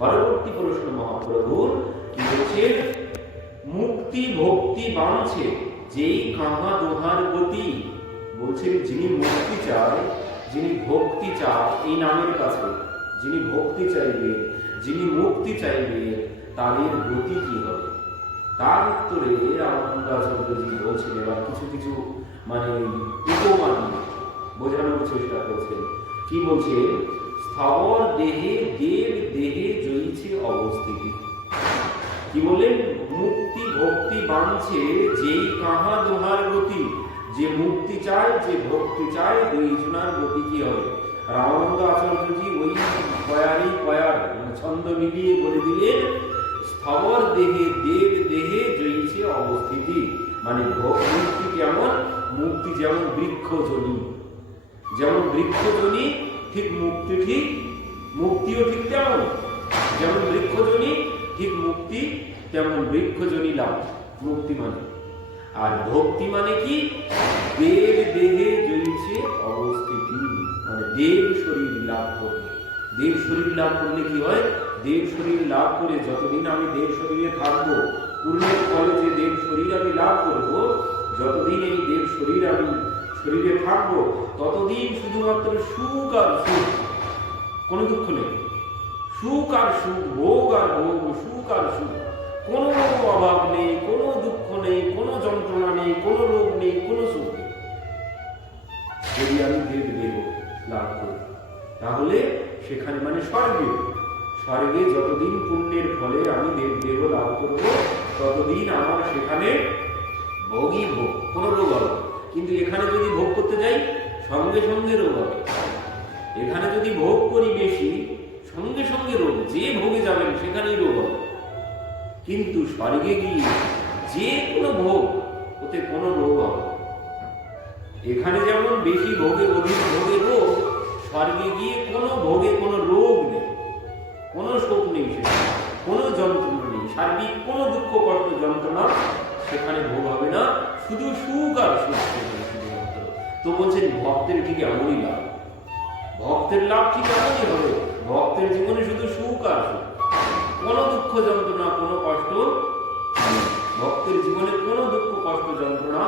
পরবর্তী প্রশ্ন মহাপ্রভুর কি বলছে, মুক্তি ভক্তি বাঞ্ছে যেই কাহা দোহার গতি। বলছেন যিনি মুক্তি চায়, যিনি ভক্তি চায় এই নামের কাছে, যিনি ভক্তি চাইবে, যিনি মুক্তি চাইবে, তাদের গতি কি হবে? তার উত্তরে রামানন্দাচার্যজি বলছেন এবার কিছু কিছু উপমা দিয়ে বোঝানোর চেষ্টা করছেন। কি বলছে, স্থাবর দেহে দেব দেহে জয়ীছে অবস্থিতি। কি বললেন, মুক্তি ভক্তি বাঞ্ছে যেই কাহা দোহার গতি। যে মুক্তি চায়, যে ভক্তি চায়, দুইজনার গতি কি হবে? রামানন্দ আচার্যজি ওই কয়ার ছন্দ মিলিয়ে বলে দিলেন, স্থাবর দেহে দেব দেহে জয়ীছে অবস্থিতি। মুক্তি কেমন? মুক্তি যেমন বৃক্ষজনী, যেমন বৃক্ষজনী ঠিক মুক্তি, ঠিক মুক্তিও ঠিক তেমন, যেমন বৃক্ষজনী ঠিক মুক্তি তেমন বৃক্ষজনী লাভ মুক্তি মানে। আর ভক্তি মানে কি? দেব দেহে জয়ীছে অবস্থিতি, দেব শরীর লাভ করবে। দেব শরীর লাভ করলে কি হয়? দেব শরীর লাভ করে যতদিন আমি দেব শরীরে থাকবো, পূর্ণের ফলে যে দেব শরীর আমি লাভ করব, যতদিন এই দেব শরীর আমি শরীরে থাকবো, ততদিন শুধুমাত্র সুখ আর সুখ, কোনো দুঃখ নেই। সুখ আর সুখ, ভোগ আর ভোগ, সুখ আর সুখ, কোনো অভাব নেই, কোনো দুঃখ নেই, কোনো যন্ত্রণা নেই, কোনো রোগ নেই, কোনো সুখ নেই। যদি আমি দেব দেহ লাভ করি, তাহলে সেখানে স্বর্গে যতদিন পুণ্যের ফলে আমি দেব দেহ লাভ করব, ততদিন আমার সেখানে ভোগই ভোগ, কোনো রোগ হবে। কিন্তু এখানে যদি ভোগ করতে যাই, সঙ্গে সঙ্গে রোগ হবে। এখানে যদি ভোগ করি বেশি, সঙ্গে সঙ্গে রোগ, যে ভোগে যাবেন সেখানেই রোগ হবে। কিন্তু স্বর্গে গিয়ে যে কোনো ভোগ, ওতে কোনো রোগ হবে। এখানে যেমন বেশি ভোগে অধিক ভোগে রোগ, স্বর্গে গিয়ে কোনো ভোগে কোনো রোগ নেই, কোনো শোক নেই, সেখানে কোনো যন্ত্রণা নেই, সার্বিক কোনো দুঃখ কষ্ট যন্ত্রণা সেখানে ভোগ হবে না, শুধু সুখ আর সুখ শুধুমাত্র। তো বলছেন ভক্তের ঠিক এমনই লাভ, ভক্তের লাভ ঠিক এমনই হবে। ভক্তের জীবনে শুধু সুখ আর সুখ, কোনো দুঃখ যন্ত্রণা, কোনো কষ্ট, ভক্তের জীবনে কোনো দুঃখ কষ্ট যন্ত্রণা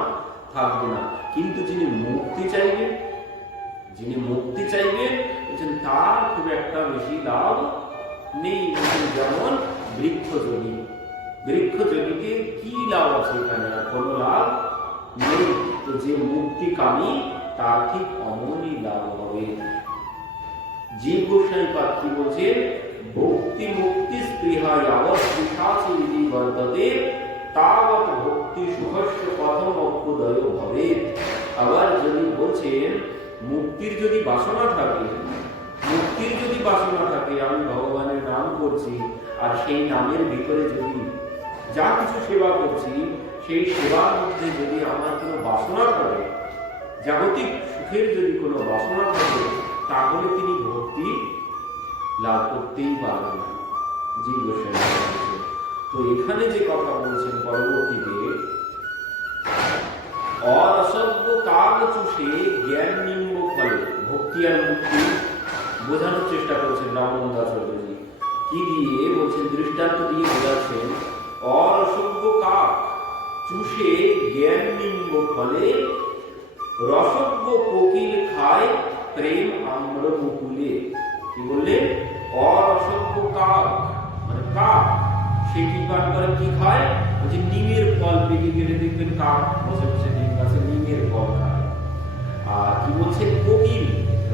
থাকবে না। কিন্তু যিনি মুক্তি চাইবেন, যিনি মুক্তি চাইবেন, বলছেন তার খুব একটা বেশি লাভ নেই। যেমন বৃক্ষজনী, বৃক্ষজনীকে কি লাভ আছে? এখানে কোনো লাভ নেই। তো যে মুক্তিকামী, তার ঠিক অমনই লাভ হবে। জীব গোস্বামী পাদ কি বলছেন, ভক্তি মুক্তি স্পৃহা যাবৎ পিশাচি বর্ততে তাবৎ ভক্তি সুখস্য প্রথম অভ্যুদয় ভবেৎ। আবার যদি বলছেন মুক্তির যদি বাসনা থাকে, মুক্তির যদি বাসনা থাকে, আমি ভগবানের নাম করছি, আর সেই নামের ভিতরে যদি যা কিছু সেবা করছি, সেই সেবার মধ্যে যদি আমার কোনো বাসনা থাকে, জাগতিক সুখের যদি কোনো বাসনা থাকে, তাহলে তিনি ভক্তি লাভ করতেই পারবেন না। জীব গোস্বামী। তো এখানে যে কথা বলছেন পরবর্তীতে, অরসজ্ঞ কাল চুষে জ্ঞান নিম্ব ফলে, ভক্তি আর মুক্তি বোঝানোর চেষ্টা করছেন রামানন্দাচার্যজি। কি দিয়ে বলছেন? দৃষ্টান্ত দিয়ে বোঝাচ্ছেন, অরসজ্ঞ কাক চুষে জ্ঞান নিম্ব ফলে, রসজ্ঞ কোকিল খায় প্রেম আম্র মুকুলে। কি বললেন? অরসজ্ঞ কাক কাক, সে কি পান করে, কি খায়? বলছে নিমের ফল পেকে গেলে দেখবেন কাক বসে বসে নিম গাছে নিমের ফল খায়। আর কি বলছে? কোকিল,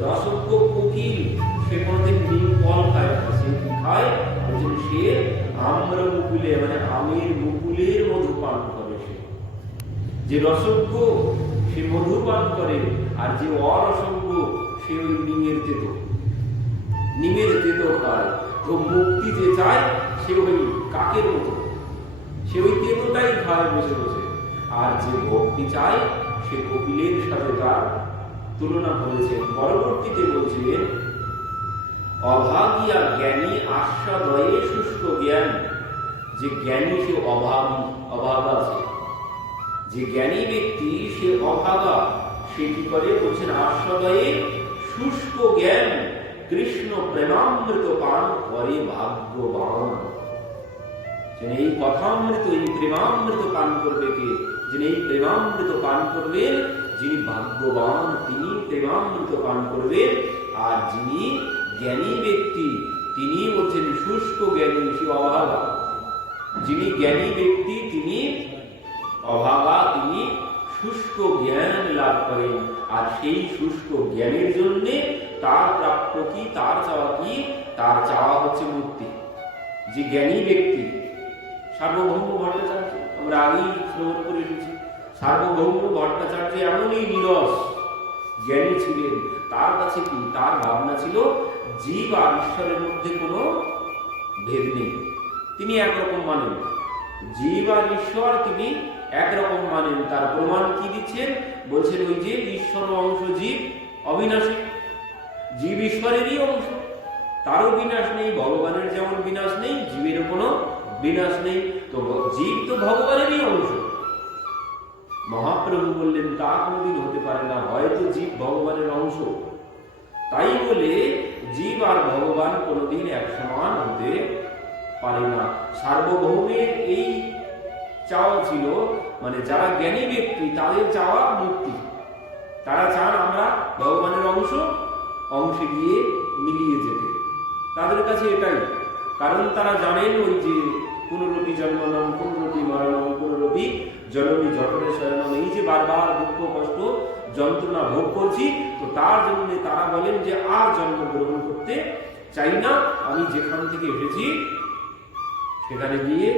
রসজ্ঞ কোকিল, সে কোনোদিন নিম ফল খায় না, সে কি খায়? বলছেন সে আম্র মুকুলে, আমের মুকুলের মধু পান করে। সে যে রসজ্ঞ, সে মধু পান করে, আর যে অরসজ্ঞ, সে ওই নিমের তেতো খায়। তো মুক্তি যে চায়, সে ওই কাকের মতো, সে ওই তেতোটাই খায় বসে বসে। আর যে ভক্তি চায়, সে কোকিলের সাথে তার তুলনা করেছেন। পরবর্তীতে বলছিলেন, অভাগিয়া জ্ঞানী আস্বাদয়ে শুষ্ক জ্ঞান। যে জ্ঞানী সে অভাগা আছে, যে জ্ঞানী ব্যক্তি সে অভাগা, সে কি করে? বলছেন আস্বাদয়ে শুষ্ক জ্ঞান। কৃষ্ণ প্রেমামৃত পান করে ভাগ্যবান। যিনি এই কথামৃত, এই প্রেমামৃত পান করবে কে? যিনি এই প্রেমামৃত পান করবেন, যিনি ভাগ্যবান তিনি প্রেমামৃত পান করবেন। আর যিনি জ্ঞানী ব্যক্তি তিনি বলছেন শুষ্ক জ্ঞানী, সে অভাগা। যিনি জ্ঞানী ব্যক্তি তিনি অভাগা, তিনি শুষ্ক জ্ঞান লাভ করেন। আর সেই শুষ্ক জ্ঞানের জন্য তার প্রাপ্য কি, তার চাওয়া কি? তার চাওয়া হচ্ছে মুক্তি। যে জ্ঞানী ব্যক্তি, সার্বভৌম ভট্টাচার্য আমরা আগেই শ্রবণ করে এসেছি, সার্বভৌম ভট্টাচার্য এমনই নিরস জ্ঞানী ছিলেন। তার কাছে কি, তার ভাবনা ছিল জীব আর ঈশ্বরের মধ্যে কোনো ভেদ নেই, তিনি একরকম মানেন। জীব আর ঈশ্বর তিনি একরকম মানেন। তার প্রমাণ কি দিচ্ছেন? বলছেন ওই যে ঈশ্বর অংশ জীব অবিনাশী, জীব ঈশ্বরেরই অংশ, তারও বিনাশ নেই। ভগবানের যেমন বিনাশ নেই, জীবেরও কোনো বিনাশ নেই। তো জীব তো ভগবানেরই অংশ। মহাপ্রভু বললেন তা কোনোদিন হতে পারে না, হয়তো জীব ভগবানের অংশ। তাই বলে জীব আর ভগবান কোনোদিন এক সমান হতে পারে না। সার্বভৌমের এই চাওয়া ছিল, মানে যারা জ্ঞানী ব্যক্তি তাদের চাওয়া মুক্তি। তারা চান আমরা ভগবানের অংশে গিয়ে মিলিয়ে যেতে। তাদের কাছে এটাই, কারণ তারা জানেন ওই যে পুনরপি জন্মনম পুনরপি মরণম পুনরপি জননী জঠরে শয়নম, এই যে বারবার দুঃখ কষ্ট যন্ত্রণা ভোগ করছি, তো তার জন্য তারা বলেন যে আর জন্মগ্রহণ করতে চাই না, আমি যেখান থেকে এসেছি সেখানে গিয়ে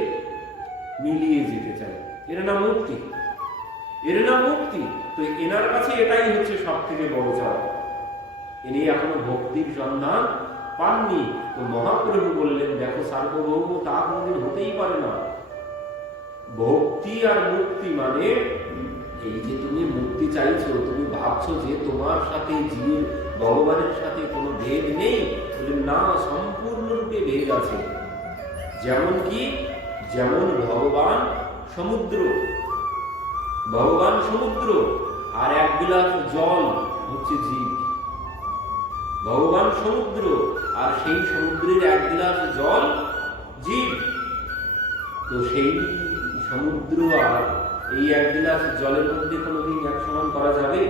মিলিয়ে যেতে চাই। এর নাম মুক্তি, এর নাম মুক্তি। তো এনার কাছে এটাই হচ্ছে সব থেকে বড় চাওয়া। ইনি এখনো ভক্তির সন্ধান পাননি। তো মহাপ্রভু বললেন দেখো সার্বভৌম তা কোনদিন হতেই পারে না। ভক্তি আর মুক্তি মানে এই যে তুমি মুক্তি চাইছো, তুমি ভাবছো যে তোমার সাথে জীবের ভগবানের সাথে কোনো ভেদ নেই, না, সম্পূর্ণরূপে ভেদ আছে। যেমন কি, যেমন ভগবান সমুদ্র, ভগবান সমুদ্র আর এক গ্লাস জল হচ্ছে জীব। ভগবান সমুদ্র আর সেই সমুদ্রের এক গ্লাস জল জীব। তো সেই সমুদ্র আর এই এক গ্লাস জলের মধ্যে কোনোদিন এক সমান করা যাবে?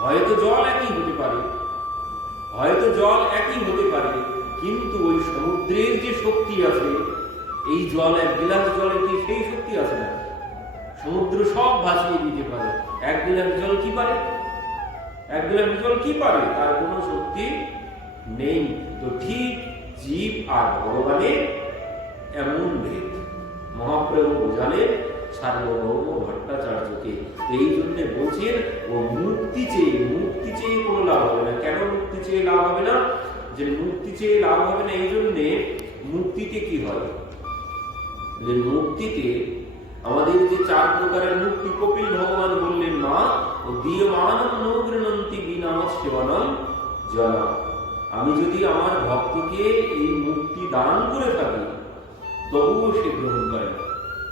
হয়তো জল একই হতে পারে, হয়তো জল একই হতে পারে, কিন্তু ওই সমুদ্রের যে শক্তি আছে এই জল, এক গ্লাস জলে কি সেই শক্তি আছে না? সমুদ্র সব ভাসিয়ে দিতে পারে, এক গ্লাস জল কি পারে? এক গ্লাস জল কি পারে? তার কোনো শক্তি নেই। তো ঠিক জীব আর ভগবানের এমন ভেদ মহাপ্রভু বোঝালেন সার্বভৌম ভট্টাচার্যকে। এই জন্য বলছেন ও মুক্তি চেয়ে কোনো লাভ হবে না। কেন মুক্তি চেয়ে লাভ হবে না? যে মুক্তি চেয়ে লাভ হবে না এই জন্যে, মুক্তিতে কি হয়? মুক্তিতে আমাদের যে চার প্রকারের মুক্তি কপিল ভগবান বললেন মা ও দীয়মানম নৌগৃণন্তি বিনামত সেবনম জনা। আমি যদি আমার ভক্তকে এই মুক্তি দান করে থাকি তবুও সে গ্রহণ করে না।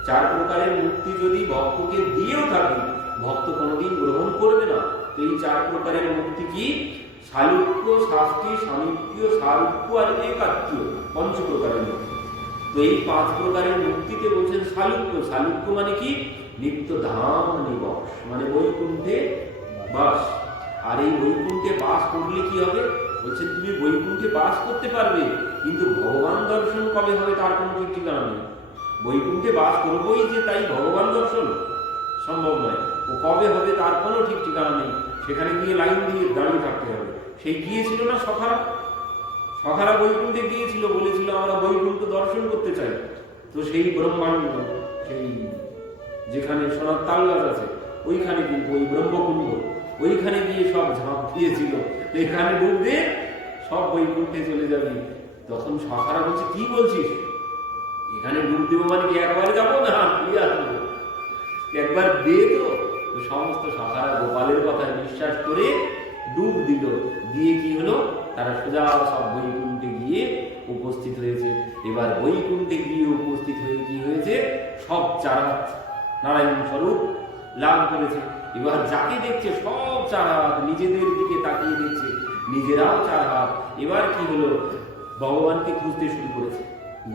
চার প্রকারের মুক্তি যদি ভক্তকে দিয়েও থাকি, ভক্ত কোনোদিন গ্রহণ করবে না। তো এই চার প্রকারের মুক্তি কি? শালুক্য, শাস্তি, সামীপ্য, সারূপ্য আর একাত্মীয়, পঞ্চ প্রকারের মুক্তি। তো এই পাঁচ প্রকারের মুক্তিতে বলছেন শালুক্য। শালুক্য মানে কি? নিত্য ধাম নিবাস, মানে বৈকুণ্ঠে বাস। আর এই বৈকুণ্ঠে বাস করলে কি হবে? বলছেন তুমি বৈকুণ্ঠে বাস করতে পারবে, কিন্তু ভগবান দর্শন কবে হবে তার কোনো ঠিক ঠিকানা নেই। বৈকুণ্ঠে বাস করবোই যে তাই ভগবান দর্শন সম্ভব নয়। ও কবে হবে তার কোনো ঠিক ঠিকানা নেই। সেখানে গিয়ে লাইন দিয়ে দাঁড়িয়ে থাকতে হবে। সেই গিয়েছিল না সখারা বৈকুণ্ঠে গিয়েছিল, বলেছিল আমরা বৈকুণ্ঠ দর্শন করতে চাই। তো সেই ব্রহ্মাণ্ড, সেই যেখানে সোনার তাল গাছ আছে ওইখানে কিন্তু ওই ব্রহ্মকুণ্ড, ওইখানে গিয়ে সব ঝাঁপ দিয়েছিল, এখানে ডুববে সব বৈকুণ্ঠে চলে যাবি। তখন সখারা বলছে কি বলছিস, এখানে ডুব দেবো মানে কি একবার যাবো না, একবার দে। তো সমস্ত সখারা গোপালের কথা বিশ্বাস করে ডুব দিল। দিয়ে কি হলো? তারা সোজা সব বৈকুণ্ঠে গিয়ে উপস্থিত হয়েছে। এবার বৈকুণ্ঠে গিয়ে উপস্থিত হয়ে কি হয়েছে? সব চার হাত নারায়ণ স্বরূপ লাভ করেছে। এবার যাকে দেখছে সব চার হাত, নিজেদের দিকে তাকিয়ে দেখছে নিজেরাও চার হাত। এবার কি হলো, ভগবানকে খুঁজতে শুরু করেছে।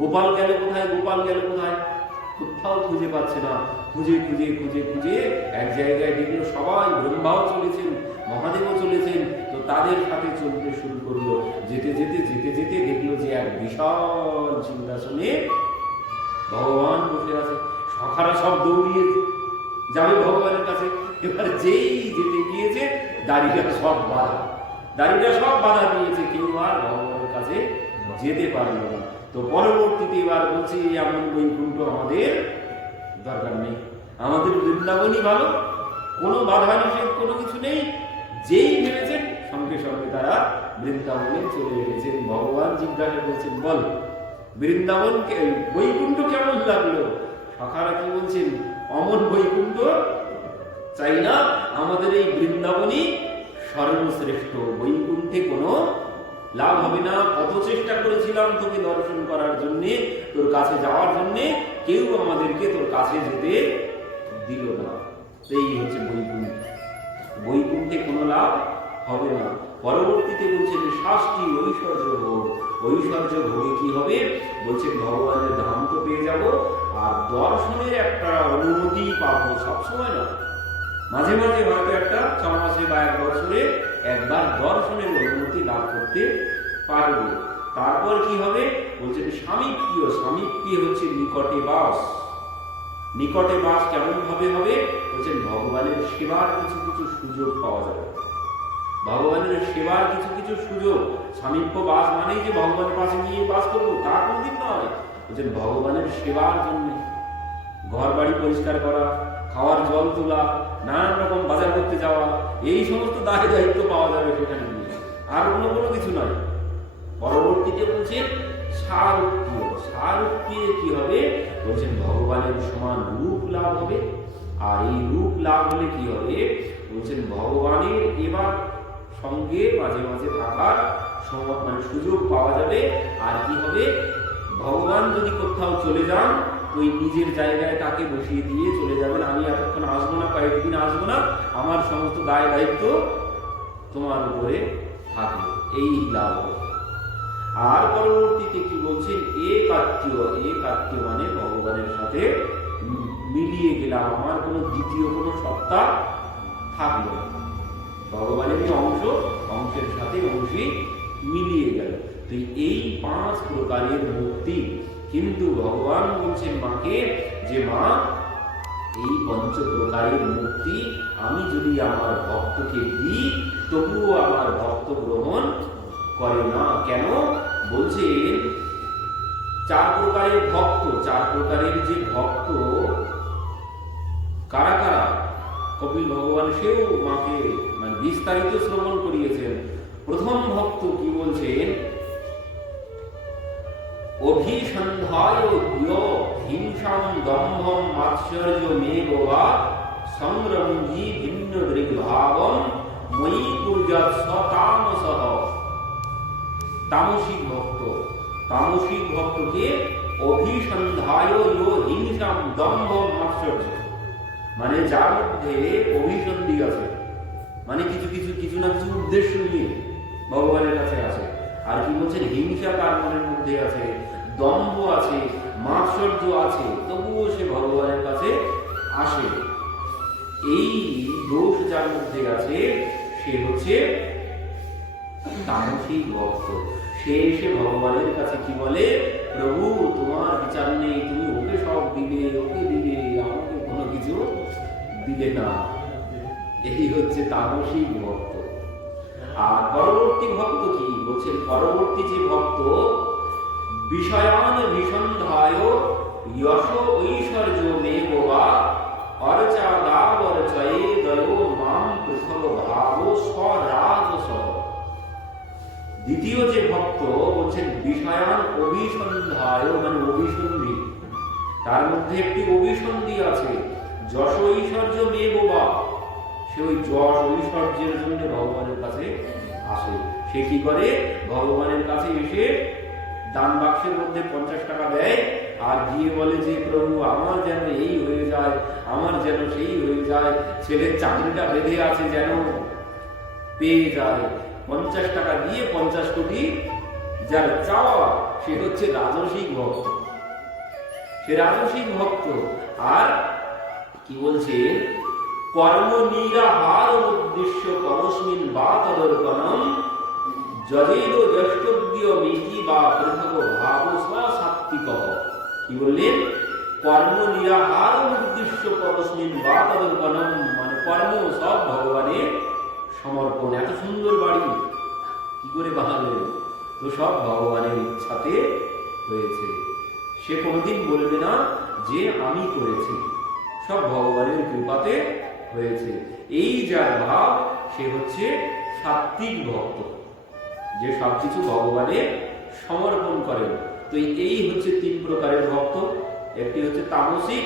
গোপাল গেল কোথায়, গোপাল গেল কোথায়, কোথাও খুঁজে পাচ্ছে না। খুঁজে খুঁজে খুঁজে খুঁজে এক জায়গায় দেখলো সবাই, ব্রহ্মাও চলেছেন, মহাদেবও চলেছেন, তো তাদের সাথে চলতে শুরু করলো। যেতে যেতে যেতে যেতে দেখলো যে এক বিশাল সিংহাসনে ভগবান বসে আছে। সখারা সব দৌড়িয়ে যাবে ভগবানের কাছে। এবার যেই যেতে গিয়েছে দাড়িটা সব বাধা দিয়েছে, কেউ আর ভগবানের কাছে যেতে পারলো না। তো পরবর্তীতে এবার বলছে এমন বৈকুণ্ঠ আমাদের দরকার নেই, আমাদের বৃন্দাবনই ভালো, কোনো বাধা নিষেধ কোনো কিছু নেই। যেই ভেবেছেন সঙ্গে সঙ্গে তারা বৃন্দাবনে চলে এসেছেন। ভগবান জিজ্ঞাসা করছেন, বল বৃন্দাবনকে বৈকুণ্ঠ কেমন লাগলো? সখারা কি বলছেন, অমন বৈকুণ্ঠ চাই না, আমাদের এই বৃন্দাবনই সর্বশ্রেষ্ঠ। বৈকুণ্ঠে কোনো লাভ হবে না। কত চেষ্টা করেছিলাম তোকে দর্শন করার জন্য, তোর কাছে যাওয়ার জন্য, কেউ আমাদেরকে তোর কাছে যেতে দিল না। এই হচ্ছে বৈকুণ্ঠ, বৈকুণ্ঠে কোনো লাভ হবে না। পরবর্তীতে বলছেন শাস্তি ঐশ্বর্য ভোগ। ঐশ্বর্য ভোগে কি হবে? বলছে ভগবানের ধাম তো পেয়ে যাব, আর দর্শনের একটা অনুমতি পাবো। সবসময় না, মাঝে মাঝে হয়তো একটা 6 মাসে বা 1 বছরে একবার দর্শনের অনুমতি লাভ করতে পারবো। তারপর কি হবে? বলছে স্বামীপ্য। স্বামীপ্য হচ্ছে নিকটে বাস। নিকটে বাস কেমন ভাবে হবে? বলছেন ভগবানের সেবার কিছু কিছু সুযোগ পাওয়া যাবে। ভগবানের সেবার কিছু কিছু সুযোগ। স্বামীপ্য বাস মানেই যে ভগবানের পাশে গিয়ে বাস করবো তা কোনদিন নয়। বলছেন ভগবানের সেবার জন্য ঘর বাড়ি পরিষ্কার করা, খাওয়ার জল তোলা, নানান রকম বাজার করতে যাওয়া, এই সমস্ত দায়িত্ব পাওয়া যাবে সেখানে গিয়ে, আর কোনো কিছু নয়। পরবর্তীতে বলছেন সারূপ্য। সারূপ্যে কি হবে? বলছেন ভগবানের সমান রূপ লাভ হবে। আর এই রূপ লাভ হলে কি হবে? বলছেন ভগবানের এবার সঙ্গে মাঝে মাঝে থাকার মানে সুযোগ পাওয়া যাবে। আর কি হবে? ভগবান যদি কোথাও চলে যান, ওই নিজের জায়গায় তাকে বসিয়ে দিয়ে চলে যাবেন, আমি এতক্ষণ আসবো না, কয়েকদিন আসবো না, আমার সমস্ত দায়িত্ব তোমার উপরে থাকবে। এই লাভ হবে। আর পরবর্তীতে কি বলছেন? একাত্য মানে ভগবানের সাথে মিলিয়ে গেলাম, আমার কোনো দ্বিতীয় কোনো সত্তা থাকলো না, ভগবানের অংশের সাথে অংশী মিলিয়ে গেল। তো এই 5 প্রকারের মুক্তি কিন্তু ভগবান বলছেন মাকে, যে মা এই 5 প্রকারের মুক্তি আমি যদি আমার ভক্তকে দিই, তবুও আমার ভক্ত গ্রহণ করে না। কেন? বলছেন 4 প্রকারের ভক্ত। 4 প্রকারের যে ভক্ত কারা কারা? কপিল ভগবান সেও মাকে মানে বিস্তারিত শ্রবণ করিয়েছেন। প্রথম ভক্ত কি বলছেন? অভিসন্ধায় হিংসাম দম্ভম মাৎসর্য মেঘবা সংগ্রমী ভিন্ন দৃগ্ভাবম ময়ি কুর্যাৎ সতামসহ। তামসিক ভক্ত। তামসিক ভক্তকে অভিসন্ধায় হিংসাম দম্ভম মাৎসর্য, মানে যার মধ্যে অভিসন্ধি আছে, মানে কিছু না কিছু উদ্দেশ্য নিয়ে ভগবানের কাছে আসে। আর কি বলছেন? হিংসা তার মনের মধ্যে আছে, দম্ভ আছে, মাৎসর্য আছে, তবুও সে ভগবানের কাছে আসে। এই দোষ যার মধ্যে আছে সে হচ্ছে তামসিক ভক্ত। সে এসে ভগবানের কাছে কি বলে? প্রভু তোমার বিচার নেই, তুমি ওকে সব দিলে, ওকে দিলে, আমাকে কোনো কিছু দিলে না। এই হচ্ছে তামসিক ভক্ত। আর পরবর্তী ভক্ত কি বলছেন? পরবর্তী যে ভক্ত বিষয়ান বিসন্ধায় যশ ঐশ্বর্য মেঘবা অর্চা দাবর্চয়ে দয় মাম পৃথক ভাব স্বরাজসহ। দ্বিতীয় যে ভক্ত বলছেন বিষয়ান অভিসন্ধায় মানে অভিসন্ধি, তার মধ্যে একটি অভিসন্ধি আছে। যশ ঐশ্বর্য মেঘবা, সে ওই যশ ঐশ্বর্যের জন্য ভগবানের কাছে আসে। সে কি করে? ভগবানের কাছে এসে দান বাক্সের মধ্যে 50 টাকা দেয়, আর গিয়ে বলে যে প্রভু আমার যেন এই হয়ে যায়, আমার যেন সেই হয়ে যায়, ছেলের চাকরিটা বেঁধে আছে যেন পেয়ে যায়, 50 টাকা দিয়ে 50 কোটি যার চাওয়া সে হচ্ছে রাজসিক ভক্ত, সে রাজসিক ভক্ত। আর কি বলছে, কর্ম নিরাহার উদ্দেশ্য পরস্মিন বা তদর্পণম যজেদ দ্রষ্টব্য মিতি বা পৃথক ভাব সাত্বিক। কি বললেন, কর্ম নিরাহার উদ্দেশ্য পরস্মিন বা তদর্পণম, মানে কর্ম সব ভগবানের সমর্পণ। এত সুন্দর বাড়ি কি করে বানালেন, তো সব ভগবানের ইচ্ছাতে হয়েছে। সে কোনোদিন বলবে না যে আমি করেছি, সব ভগবানের কৃপাতে হয়েছে। এই যার ভাব সে হচ্ছে সাত্বিক ভক্ত, যে সবকিছু ভগবানের সমর্পণ করেন। তো এই হচ্ছে 3 প্রকারের ভক্ত, একটি হচ্ছে তামসিক,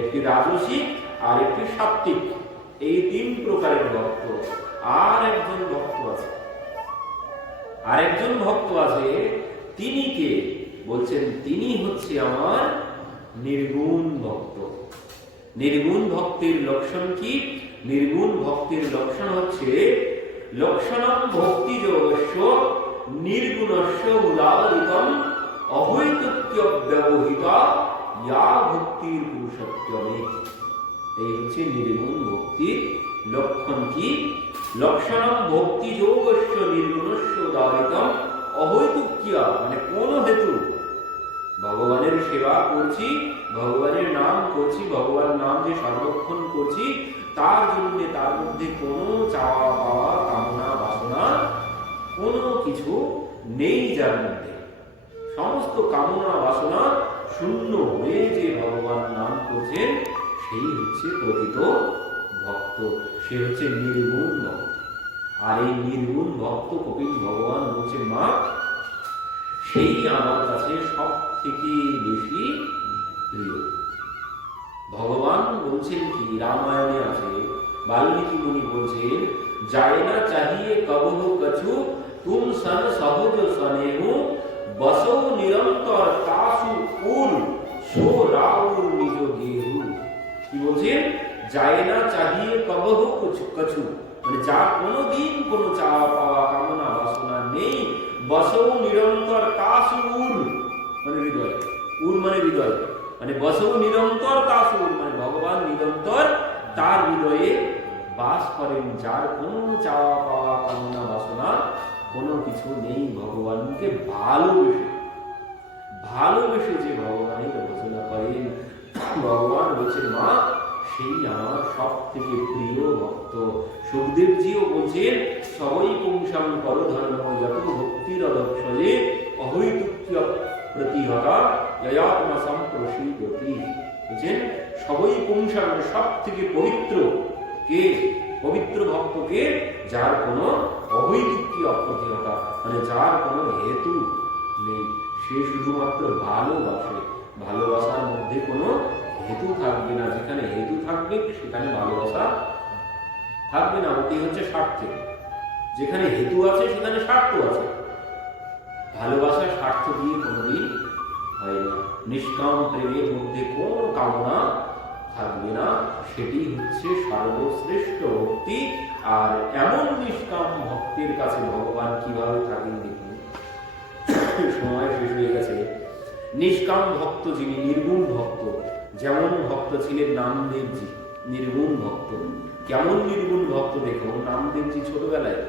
একটি রাজসিক, আর একটি সাত্বিক। এই 3 প্রকারের ভক্ত। আর একজন ভক্ত আছে, আরেকজন ভক্ত আছে, তিনি কে বলছেন, তিনি হচ্ছে আমার নির্গুণ ভক্ত। নির্গুণ ভক্তের লক্ষণ কি? নির্গুণ ভক্তের লক্ষণ হচ্ছে লক্ষণম ভক্তি যোগস্য নির্গুণস্য উদাহরিতম অহৈতুক্য ব্যবহৃতা ইয়া ভক্তির পুরুষত্বমে। এই হচ্ছে নির্গুণ ভক্তির লক্ষণ কি? লক্ষণম ভক্তি যোগস্য নির্গুণস্য উদাহরিতম অহৈতুক্য, মানে কোন হেতু ভগবানের সেবা করছি, ভগবানের নাম করছি, ভগবানের নাম যে সর্বক্ষণ করছি, তার জন্য তার মধ্যে কোনো চাওয়া পাওয়া কামনা বাসনা কোনো কিছু নেই, যার মধ্যে সমস্ত কামনা বাসনা শূন্য হয়ে যে ভগবান নাম করছেন, সেই হচ্ছে প্রকৃত ভক্ত, সে হচ্ছে নির্গুণ ভক্ত। আর এই নির্গুণ ভক্ত কপিল ভগবান বলছে, মা সেই আমার কাছে সব থেকে বেশি প্রিয়। ভগবান বলছেন কি, রামায়ণে আছে, বাল্মীকি মুনি বলছেন, যায় না চাহিয়ে কবহু কছু তুম সন সহজ সনেহু বসো নিরন্তর তাসু উল সো রাউর নিজ গেহু। কি বলছেন, যায় না চাহিয়ে কবহু কছু, মানে যার কোনোদিন কোনো চাওয়া পাওয়া কামনা বাসনা নেই, বসৌ নিরন্তর তাসু উর, মানে হৃদয়, উর মানে হৃদয়, মানে বসৌ নিরন্তর তাসু উর, মানে ভগবান নিরন্তর তার হৃদয়ে বাস করেন। যার কোনো চাওয়া পাওয়া কামনা বাসনা কোনো কিছু নেই, ভগবানকে ভালোবেসে ভালোবেসে যে ভগবানের ভজনা করেন, ভগবান বলছেন, মা সেই আমার সব থেকে প্রিয় ভক্ত। সুখদেবজিও বলছেন, সবই পুংসাং পরধর্ম যত ভক্তির অদক্ষজে অহৈতুক্য প্রতিহতা যয়াত্মা সম্প্রসীদতি। বলছেন সবই পুংসাং, সব থেকে পবিত্র কে? পবিত্র ভক্তকে যার কোনো অহৈতুক্য অপ্রতিহতা, মানে যার কোনো হেতু নেই, সে শুধুমাত্র ভালোবাসে, ভালোবাসার মধ্যে কোনো হেতু থাকবে না। যেখানে হেতু থাকবে সেখানে ভালোবাসা থাকবে না, ওটি হচ্ছে স্বার্থে। যেখানে হেতু আছে সেখানে স্বার্থ আছে। ভালোবাসা স্বার্থ দিয়ে কোনোদিন হয় না। নিষ্কাম প্রেমের মধ্যে কোনো কামনা থাকবে না, সেটি হচ্ছে সর্বশ্রেষ্ঠ ভক্তি। আর এমন নিষ্কাম ভক্তের কাছে ভগবান কিভাবে থাকেন দেখুন। সময় শেষ হয়ে গেছে। নিষ্কাম ভক্ত যিনি, নির্গুণ ভক্ত, যেমন ভক্ত ছিলেন নামদেবজি, নির্গুণ ভক্ত। কেমন নির্গুণ ভক্ত দেখুন, নামদেবজি ছোটবেলায়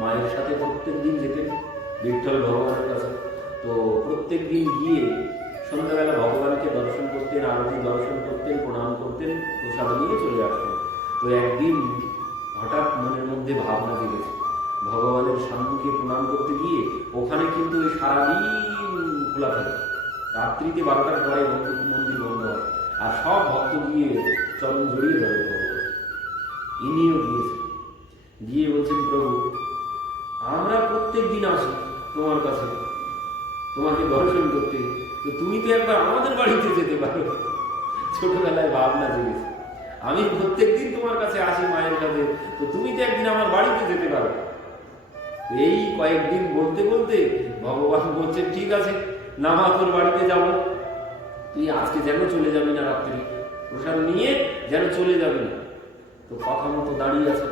মায়ের সাথে প্রত্যেক দিন যেতেন বিঠ্ঠল ভগবানের কাছে। তো প্রত্যেক দিন গিয়ে সন্ধ্যাবেলা ভগবানকে দর্শন করতেন, আরতি দর্শন করতেন, প্রণাম করতেন, প্রসাদ নিয়ে চলে আসতেন। তো একদিন হঠাৎ মনের মধ্যে ভাবনা জেগেছে, ভগবানের সম্মুখে প্রণাম করতে গিয়ে, ওখানে কিন্তু ওই সারাদিন খোলা থাকে, রাত্রিতে 12টার পরে মন্দির বন্ধ হয়, আর সব ভক্ত গিয়ে চরণ জড়িয়ে ধরে ভগবান। ইনিও গিয়েছেন, গিয়ে বলছেন, প্রভু আমরা প্রত্যেক দিন আসি তোমার কাছে তোমাকে দর্শন করতে, তো তুমি তো একবার আমাদের বাড়িতে যেতে পারো। ছোটবেলায় ভাবনা জেগেছে, আমি প্রত্যেক দিন তোমার কাছে আসি মায়ের কাছে, তো তুমি তো একদিন আমার বাড়িতে যেতে পারো। এই কয়েকদিন বলতে বলতে ভগবান বলছেন, ঠিক আছে না মা, তোর বাড়িতে যাব, তুই আজকে যেন চলে যাবি না, রাত্রি প্রসাদ নিয়ে যেন চলে যাবি না। তো কথা মতো দাঁড়িয়ে আছে,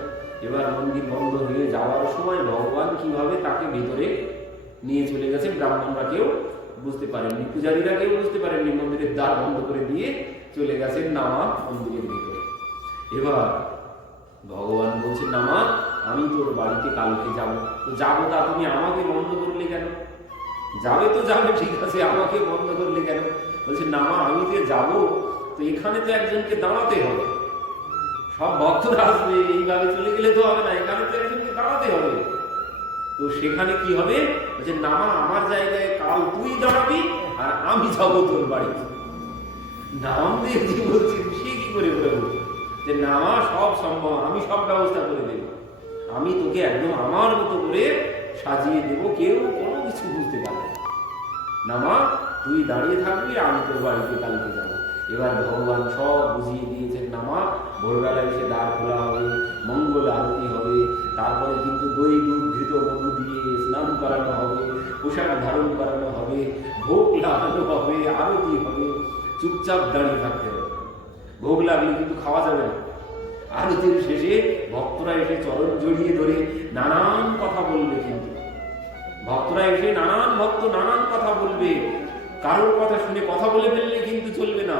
এবার মন্দির বন্ধ হয়ে যাওয়ার সময় ভগবান কিভাবে তাকে ভিতরে নিয়ে চলে গেছে, ব্রাহ্মণরা কেউ বুঝতে পারেননি, পূজারীরা কেউ বুঝতে পারেননি, মন্দিরের দ্বার বন্ধ করে দিয়ে চলে গেছেন নামা মন্দিরের ভিতরে। এবার ভগবান বলছেন, নামা আমি তোর বাড়িতে কালকে যাব। তো যাবো, তা তুমি আমাকে বন্ধ করলে কেন? যাবে তো যাবে, ঠিক আছে, আমাকে বন্ধ করলে কেন? বলছে, নামা আমি যে যাব, তো এখানে তো একজনকে দাঁড়াতে হবে, সব ভক্তরা আসবে, এইভাবে চলে গেলে তো হবে না, এখানে তো একজনকে দাঁড়াতে হবে। তো সেখানে কি হবে? বলছে, নামা আমার জায়গায় কাল তুই দাঁড়াবি আর আমি যাবো তোর বাড়িতে। নামদেবজি বলছেন, সে কি করে বলবো যে নামা সব সম্ভব, আমি সব ব্যবস্থা করে দেব, আমি তোকে একদম আমার মতো করে সাজিয়ে দেব, কেউ কোনো কিছু বুঝতে পারবে না। নামা তুই দাঁড়িয়ে থাকবি, আমি তোর বাড়িতে কালকে যাবো। এবার ভগবান সব বুঝিয়ে দিয়েছেন, নামা ভোরবেলা এসে দ্বার খোলা হবে, মঙ্গল আরতি হবে, তারপরে কিন্তু দই দুধ ঘৃত মধু দিয়ে স্নান করানো হবে, পোশাক ধারণ করানো হবে, ভোগ লাগানো হবে, আরতি হবে, চুপচাপ দাঁড়িয়ে থাকতে হবে, ভোগ লাগলে কিন্তু খাওয়া যাবে না। আরতির শেষে ভক্তরা এসে চরণ জড়িয়ে ধরে নানান কথা বলবে, কিন্তু ভক্তরা এসে নানান ভক্ত নানান কথা বলবে, কারোর কথা শুনে কথা বলে ফেললে কিন্তু চলবে না,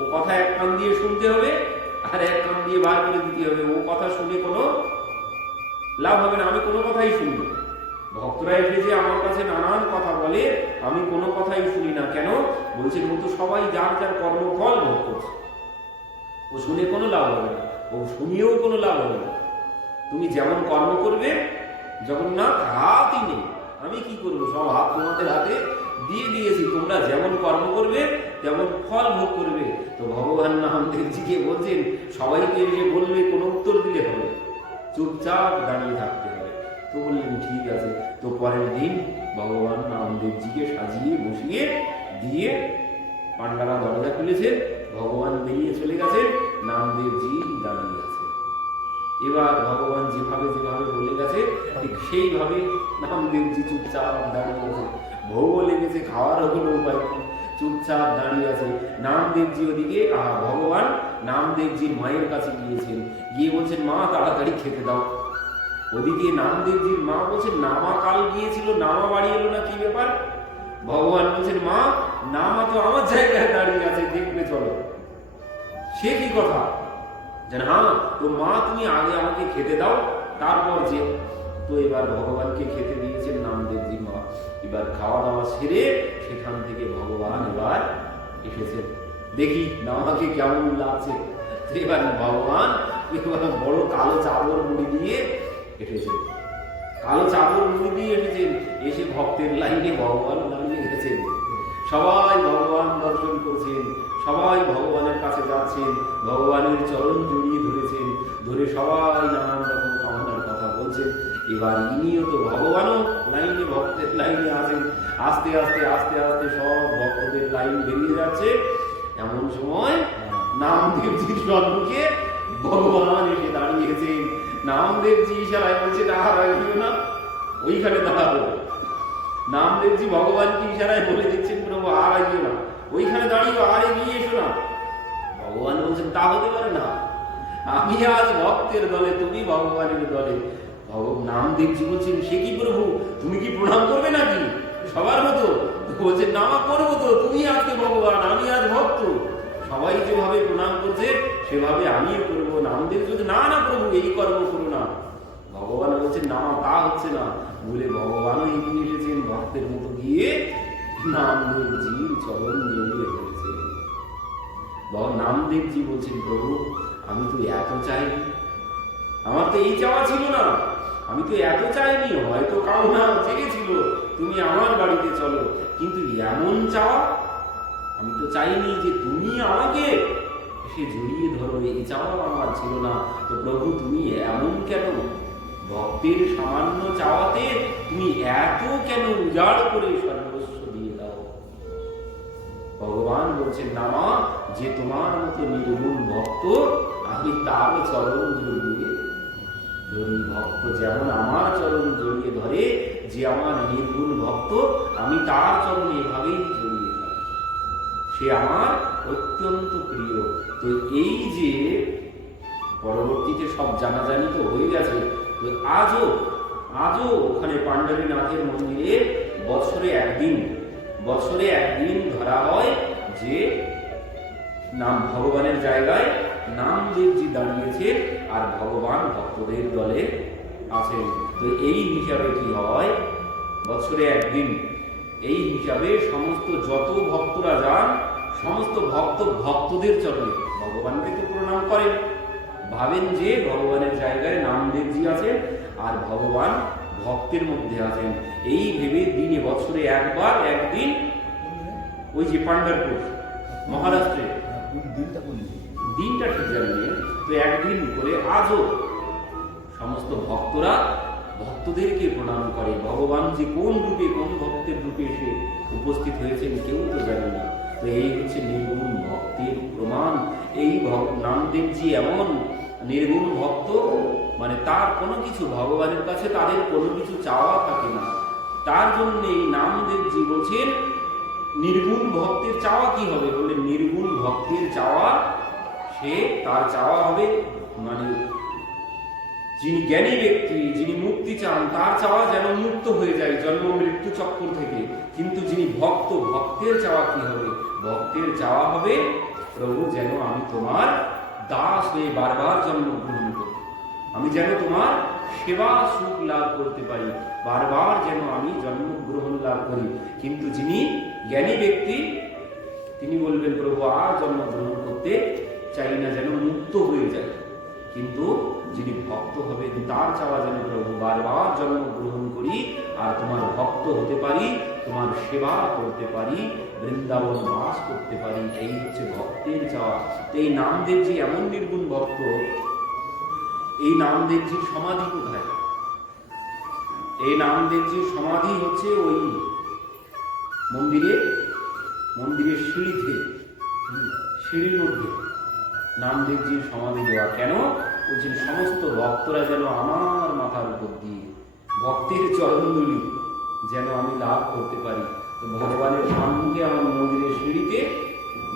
ও কথা এক কান দিয়ে শুনতে হবে আর এক কান দিয়ে বার করে দিতে হবে, ও কথা শুনে কোনো লাভ হবে না, আমি কোনো কথাই শুনবো। ভক্তরা এসে যে আমার কাছে নানান কথা বলে, আমি কোনো কথাই শুনি না, কেন? বলছেন, ও তো সবাই যার যার কর্মফল ভোগ করছে, ও শুনে কোনো লাভ হবে না, ও শুনিয়েও কোনো লাভ হবে না। তুমি যেমন কর্ম করবে, জগন্নাথ হাতই নেই, আমি কি করবো, সব হাত তোমাদের হাতে দিয়ে দিয়েছি, তোমরা যেমন কর্ম করবে তেমন ফল ভোগ করবে। তো ভগবান নামদেবজিকে বলছেন, সবাইকে এসে বলবে, কোনো উত্তর দিলে হবে, চুপচাপ দাঁড়িয়ে থাকতে হবে। তো বললেন, ঠিক আছে। তো পরের দিন ভগবান নামদেবজিকে সাজিয়ে বসিয়ে দিয়ে পান্ডারা দরজা খুলেছে, ভগবান বেরিয়ে চলে গেছেন, নামদেবজি দাঁড়িয়ে আছে। এবার ভগবান যেভাবে যেভাবে বলে গেছে ঠিক সেইভাবে নামদেবজি চুপচাপ দাঁড়িয়ে আছে, ভোগ লেগেছে, খাওয়ারও কোনো উপায় নেই, চুপচাপ দাঁড়িয়ে আছে। নামদেবজি ওদিকে ভগবান নামদেবজির মায়ের কাছে গিয়েছেন, গিয়ে বলছেন, মা তাড়াতাড়ি খেতে দাও। ওদিকে নামদেবজির মা বলছেন, নামা কাল গিয়েছিল, নামা বাড়ি এলো না, কি ব্যাপার? ভগবান বলছেন, মা নামা তো আমার জায়গায় দাঁড়িয়ে আছে, দেখবে চলো। সে কি কথা? যেন হ্যাঁ, তো মা তুমি আগে আমাকে খেতে দাও, তারপর যে। তো এবার ভগবানকে খেতে দিয়েছেন নামদেবজি মা। এবার খাওয়া দাওয়া সেরে সেখান থেকে ভগবান এবার এসেছেন, দেখি নামাকে কেমন লাগছে। এবার ভগবান বড় কালো চাদর মুড়ি দিয়ে এসেছেন, কালো চাদর মুড়ি দিয়ে এসেছেন, এসে ভক্তের লাইনে ভগবান দাঁড়িয়ে গেছেন, সবাই ভগবান দর্শন করছেন, সবাই ভগবানের কাছে যাচ্ছেন, ভগবানের চরণ জড়িয়ে ধরেছেন, ধরে সবাই নানান রকম কামনার কথা বলছেন। এবার ইনিও তো ভগবানও লাইনে, ভক্তের লাইনে আছেন, আস্তে আস্তে আস্তে আস্তে সব ভক্তদের লাইন বেরিয়ে যাচ্ছে। এমন সময় নামদেবজির সম্মুখে ভগবান এসে দাঁড়িয়েছেন। নামদেবজি ইশারায় বলছে, আর এগিয়েও না, ওইখানে দাঁড়াবো। নামদেবজি ভগবানকে ইশারায় বলে দিচ্ছেন, প্রভু আর এগিয়েও না, ওইখানে দাঁড়িয়ে আর এগিয়ে এসো না। ভগবান বলছেন, তা হতে পারে না, আমি আজ ভক্তের দলে, তুমি ভগবানের দলে। নামদেবজি বলছেন, সে কি প্রভু, তুমি কি প্রণাম করবে নাকি সবার মতো? বলছেন, নামা করবো তো, তুমি আজকে ভগবান, আমি আজ ভক্ত, সবাই যেভাবে প্রণাম করছে সেভাবে আমিও করবো। নামদেব যদি না না প্রভু এই কর্ম করো না। ভগবান বলছেন, নামা তা হচ্ছে না বলে ভগবানও এগিয়ে এসেছেন, ভক্তের মতো গিয়ে নামদেবজির চরণ জড়িয়ে ধরেছেন। নামদেবজি বলছেন, প্রভু আমি তো এত চাইনি, আমার তো এই চাওয়া ছিল না, আমি তো এত চাইনি, হয়তো কামনা জেগেছিল তুমি আমার বাড়িতে চলো, কিন্তু এমন চাওয়া আমি তো চাইনি যে তুমি আমাকে এসে জড়িয়ে ধরো, এই চাওয়া আমার ছিল না। তো প্রভু তুমি এমন কেন, ভক্তের সামান্য চাওয়াতে তুমি এত কেন উজাড় করে সর্বস্ব দিয়ে দাও? ভগবান বলছেন, নামা যে তোমার মতো নির্গুণ ভক্ত, আমি তার চরণ জড়িয়ে ধরি। ভক্ত যেমন আমার চরণ জড়িয়ে ধরে, যে আমার নির্গুণ ভক্ত, আমি তার চরণ এভাবেই জড়িয়ে থাকি, সে আমার অত্যন্ত প্রিয়। তো এই যে পরবর্তীতে সব জানাজানি তো হয়ে গেছে। তো আজও ওখানে পাণ্ডারীনাথের মন্দিরে বছরে একদিন ধরা হয় যে নাম ভগবানের জায়গায় নামদেবজি দাঁড়িয়েছেন আর ভগবান ভক্তদের দলে আছেন। তো এই হিসাবে কি হয়, বছরে একদিন এই হিসাবে সমস্ত যত ভক্তরা যান, সমস্ত ভক্তদের চরণে ভগবানকে তো প্রণাম করেন, ভাবেন যে ভগবানের জায়গায় নামদেবজি আছেন আর ভগবান ভক্তের মধ্যে আছেন। এই ভেবে দিনে বছরে একদিন ওই যে পাণ্ডারপুর মহারাষ্ট্রে, দিনটা ঠিক জানেন, তো একদিন করে আজও সমস্ত ভক্তরা ভক্তদেরকে প্রণাম করে। ভগবান যে কোন রূপে, কোন ভক্তের রূপে এসে উপস্থিত হয়েছেন কেউ তো জানে না। তো এই হচ্ছে নির্গুণ ভক্তের প্রমাণ। এই নামদেবজি এমন নির্গুণ ভক্ত, মানে তার কোনো কিছু, ভগবানের কাছে তাদের কোনো কিছু চাওয়া থাকে না। তার জন্য এই নামদেবজি বলছেন নির্গুণ ভক্তের চাওয়া কি হবে, বলে নির্গুণ ভক্তের চাওয়া, তার চাওয়া হবে মানে যিনি জ্ঞানী ব্যক্তি, যিনি মুক্তি চান, তার চাওয়া যেন মুক্ত হয়ে যায় জন্ম মৃত্যু চক্র থেকে। কিন্তু যিনি ভক্তের চাওয়া কি হবে, ভক্তের চাওয়া হবে প্রভু যেন আমি তোমার দাস হয়ে বারবার জন্মগ্রহণ করি, আমি যেন তোমার সেবা সুখ লাভ করতে পারি, বারবার যেন আমি জন্মগ্রহণ লাভ করি। কিন্তু যিনি জ্ঞানী ব্যক্তি তিনি বলবেন প্রভু আর জন্মগ্রহণ করতে চাই না, যেন মুক্ত হয়ে যায়। কিন্তু যিনি ভক্ত হবে তার চাওয়া যেন প্রভু বারবার জন্মগ্রহণ করি আর তোমার ভক্ত হতে পারি, তোমার সেবা করতে পারি, বৃন্দাবন বাস করতে পারি। এই হচ্ছে ভক্তের চাওয়া। এই নামদেবজি এমন নির্গুণ ভক্ত। এই নামদেবজির সমাধি কোথায়? এই নামদেবজির সমাধি হচ্ছে ওই মন্দিরের সিঁড়ির মধ্যে নামদেবজির সমাধি দেওয়া। কেন বলছেন, সমস্ত ভক্তরা যেন আমার মাথার উপর দিয়ে ভক্তের চরণধুলি যেন আমি লাভ করতে পারি। তো ভগবানের সম্মুখে আমার মন্দিরের সিঁড়িতে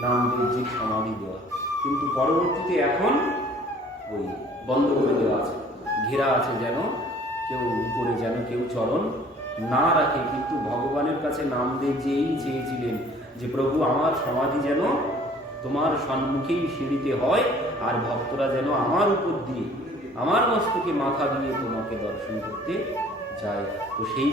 নামদেবজির সমাধি দেওয়া, কিন্তু পরবর্তীতে এখন ওই বন্ধ করে দেওয়া আছে, ঘেরা আছে, যেন কেউ উপরে যেন কেউ চরণ না রাখে। কিন্তু ভগবানের কাছে নামদেবজি এই চেয়েছিলেন যে প্রভু আমার সমাধি যেন তোমার সম্মুখেই সিঁড়িতে হয় আর ভক্তরা যেন আমার উপর দিয়ে, আমার মস্তকে মাথা দিয়ে তোমাকে দর্শন করতে যায়। তো সেই